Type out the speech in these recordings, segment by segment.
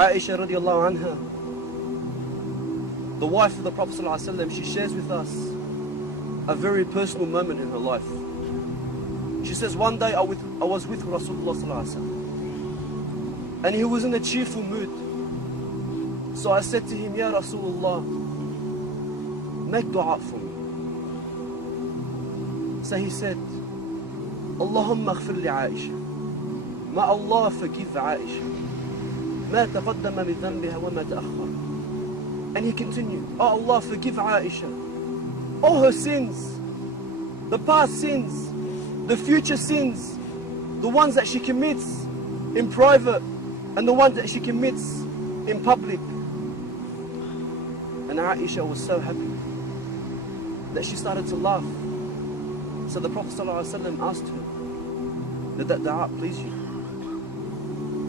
Aisha radiallahu anha, the wife of the Prophet ﷺ, she shares with us a very personal moment in her life. She says, one day I was with Rasulullah ﷺ, and he was in a cheerful mood. So I said to him, Ya Rasulullah, make dua for me. So he said, Allahumma aghfir li Aisha. May Allah forgive Aisha. Ma taqaddama min dhanbiha wa ma ta'akhkhar. And he continued, Oh Allah, forgive Aisha. All her sins, the past sins, the future sins, the ones that she commits in private and the ones that she commits in public. And Aisha was so happy that she started to laugh. So the Prophet ﷺ asked her, did that dua please you?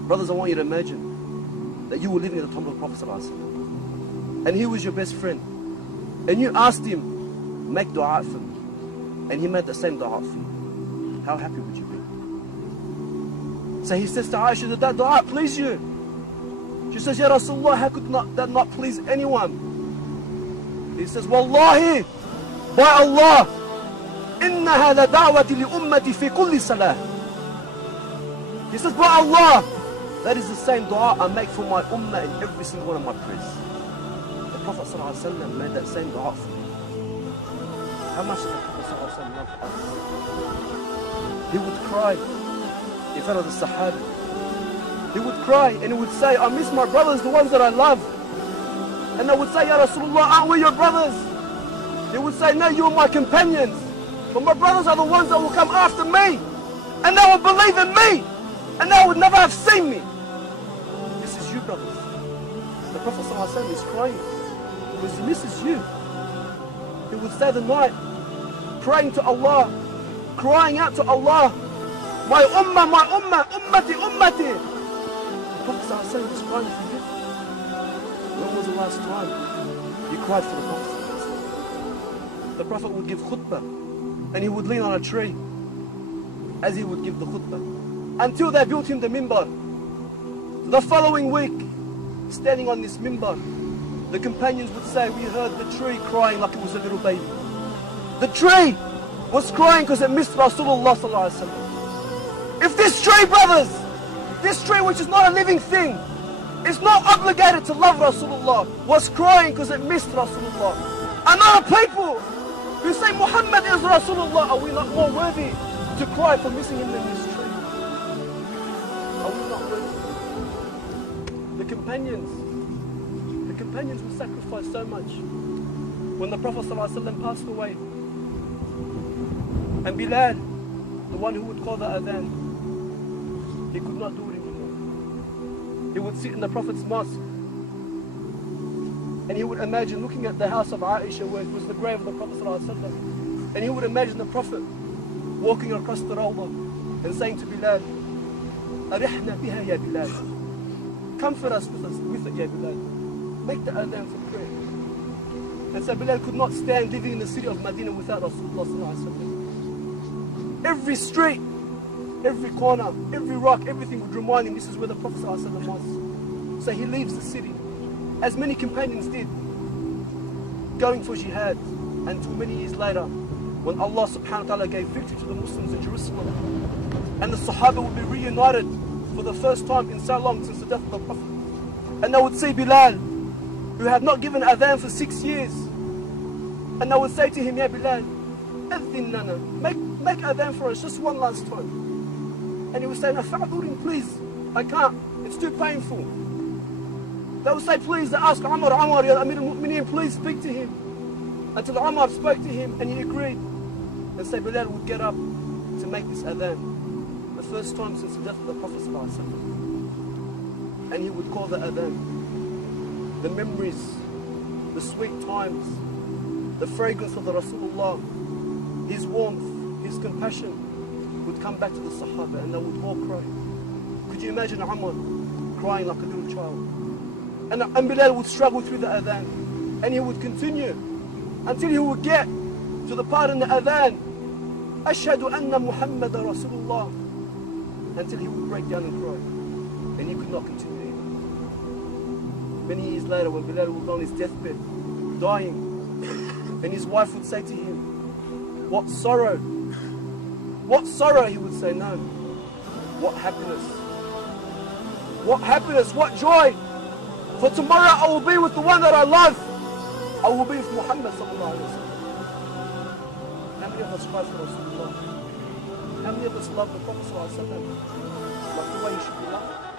Brothers, I want you to imagine that you were living at the time of the Prophet ﷺ, and he was your best friend, and you asked him, make dua for me, and he made the same dua for you. How happy would you be? So he says to Aisha, did that dua please you? She says, Ya Rasulullah, how could that not please anyone? He says, Wallahi, by Allah, إنها لدعوة لأمتي في كل صلاة. He says, by Allah, that is the same dua I make for my ummah in every single one of my prayers. The Prophet ﷺ made that same dua for me. How much does the Prophet ﷺ love us? He would cry in front of the Sahaba. He would cry and he would say, I miss my brothers, the ones that I love. And I would say, Ya Rasulullah, aren't we your brothers? He would say, no, you are my companions. But my brothers are the ones that will come after me. And they will believe in me. And they would never have seen me. This is you, brothers. The Prophet ﷺ is crying because he misses you. He would stay the night praying to Allah, crying out to Allah, my ummah, ummati, ummati. The Prophet ﷺ was crying for you. When was the last time you cried for the Prophet ﷺ? The Prophet would give khutbah and he would lean on a tree as he would give the khutbah, until they built him the minbar. The following week, standing on this minbar, the companions would say, we heard the tree crying like it was a little baby. The tree was crying because it missed Rasulullah sallallahu alaihi wasallam. If this tree, brothers, this tree which is not a living thing, is not obligated to love Rasulullah, was crying because it missed Rasulullah. And other people who say Muhammad is Rasulullah, are we not more worthy to cry for missing him than this tree? Are we not worthy? The companions will sacrifice so much. When the Prophet ﷺ passed away, and Bilal, the one who would call the adhan, he could not do it anymore. He would sit in the Prophet's mosque and he would imagine looking at the house of Aisha where it was the grave of the Prophet ﷺ, and he would imagine the Prophet walking across the Rawdah and saying to Bilal, Arihna biha ya Bilal, comfort us with it ya Bilal, make the adhan for prayer. And so Bilal could not stand living in the city of Medina without Rasulullah ﷺ. Every street, every corner, every rock, everything would remind him this is where the Prophet ﷺ was. So he leaves the city, as many companions did, going for jihad, until many years later, when Allah subhanahu wa ta'ala gave victory to the Muslims in Jerusalem, and the Sahaba would be reunited for the first time in so long since the death of the Prophet. And they would see Bilal, who had not given adhan for 6 years, and they would say to him, Ya Bilal, adhin lana, make adhan for us just one last time. And he would say, no, fa'durin, please, I can't, it's too painful. They would say, please, they ask Umar, Ya Amir al-Mu'mineen, please speak to him. Until Umar spoke to him and he agreed. And say Bilal would get up to make this adhan, the first time since the death of the Prophet ﷺ. And he would call the adhan. The memories, the sweet times, the fragrance of the Rasulullah, his warmth, his compassion would come back to the Sahaba and they would all cry. Could you imagine Umar crying like a little child? And Bilal would struggle through the adhan and he would continue until he would get to the part in the adhan, Ashhadu anna Muhammad Rasulullah, until he would break down and cry and he could not continue anymore. Many years later, when Bilal was on his deathbed, dying, and his wife would say to him, "What sorrow? What sorrow?" He would say, "No. What happiness? What happiness? What joy? For tomorrow I will be with the one that I love. I will be with Muhammad sallallahu alaihi wasallam." How many of us cry for Rasulullah? How many of us love the Prophet sallallahu alaihi wasallam like the way he should be loved?